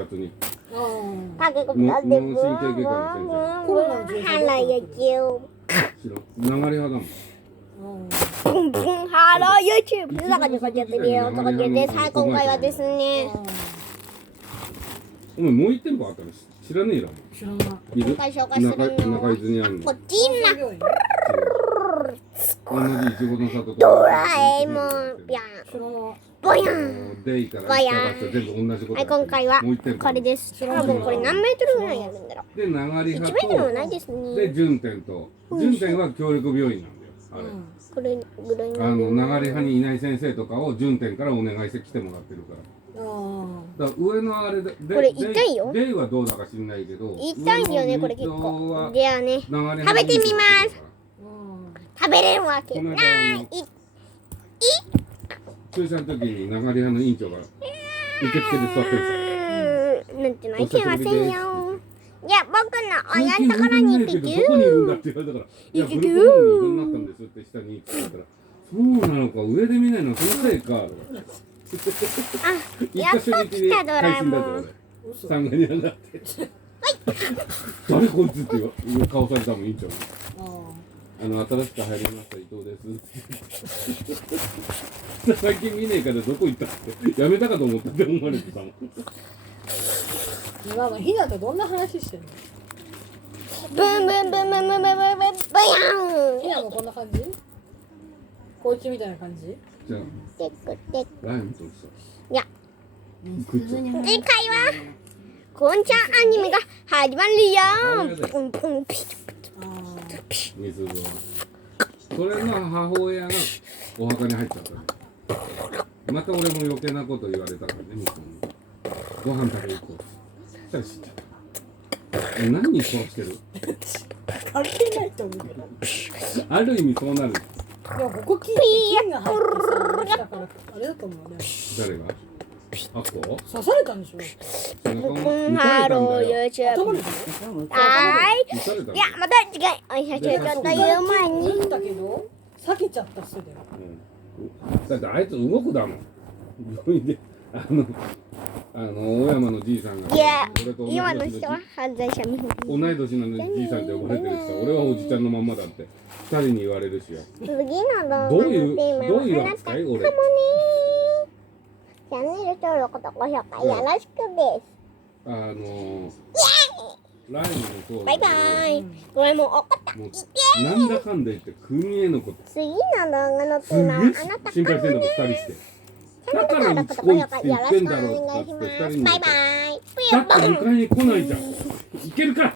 にPakai komputer deh bu, halo YouTube. 流れ派だもん。 Halo YouTube. Bisa kan juga jadi video untuk jadi saya今回はですね。お前もう一店舗あったの知らねえら。知らない。いる今回紹介するの中は伊豆にあるの。こっちな。同じいちごの里とドラえもんぴゃん。知らない。ぼやん。デイから下がって全部同じことはい、今回はもう一店舗これです。多分これ何メートルぐらいやるんだろう。で流り1派メートルもないとですね。で順天と順天は協力病院なんだよあれ、これぐらい流り派にいない先生とかを順天からお願いして来てもらってるから。だから上のあれでこれ痛いよ。デイはどうだか知んないけど痛いよねこれ結構。ではね、食べてみます。食べれるわけない。注射の時に流り派の院長が受付で座ってるんですよ。なんていうの、いけませんよ。じゃあ僕の親のところに行ってきゅどこにいるんだって言われたから、いや、ブルボンに異動になったんですって下に言ったら、そうなのか、上で見ないのそのせいか。あ、やっと来たドラえもん。さんがに上がって。誰こいつっていう顔されたもん、院長に。新しく入りました伊藤です。最近見ねえからどこ行ったってやめたかと思ったって思われてたもん。今のひなとどんな話してんの？ブンブンブンブンブンブンブンブンブヤン。ひなもこんな感じ？こいつみたいな感じ？じゃあ、テクテク。ライムとさ。いや、食っちゃう。次回はこんちゃんアニメが始まるよ。プンプンピチピ水はそれの母親がお墓に入っちゃったね。また俺も余計なこと言われたからね、向こうにご飯食べ行こうってそしたら知っちゃった。何にそうしてる関係ないと思うけど。ある意味そうなる。でもここ金が入ってさ、からあれだと思うね。誰があっこ刺されたんでしょ？背中をハロー YouTube。頭にはい。いや、また次回お会いしましょうという前に。なんだけど、避けちゃったっすよ。だってあいつ動くだもん。病院で大山のじいさんがいや、俺と同い今の年人は犯罪者見本。同い年なのにじいさんって呼ばれてるしさ、俺はおじちゃんのまんまだって二人に言われるしよ。次の動画のどういうテーマはあなた扱い俺かもね。チャンネル登録とご紹介よろしくです。ライムもそうバイバだけイ。ごめんもう怒った。どもうなんだかんだ言って国へのこと次の動画のテすーマはあげえなたかもね。心配してんだもん二人してチャンネルだから登録とご紹介よろしくお願いします。バイバイ。だって迎えに来ないじゃんいけるか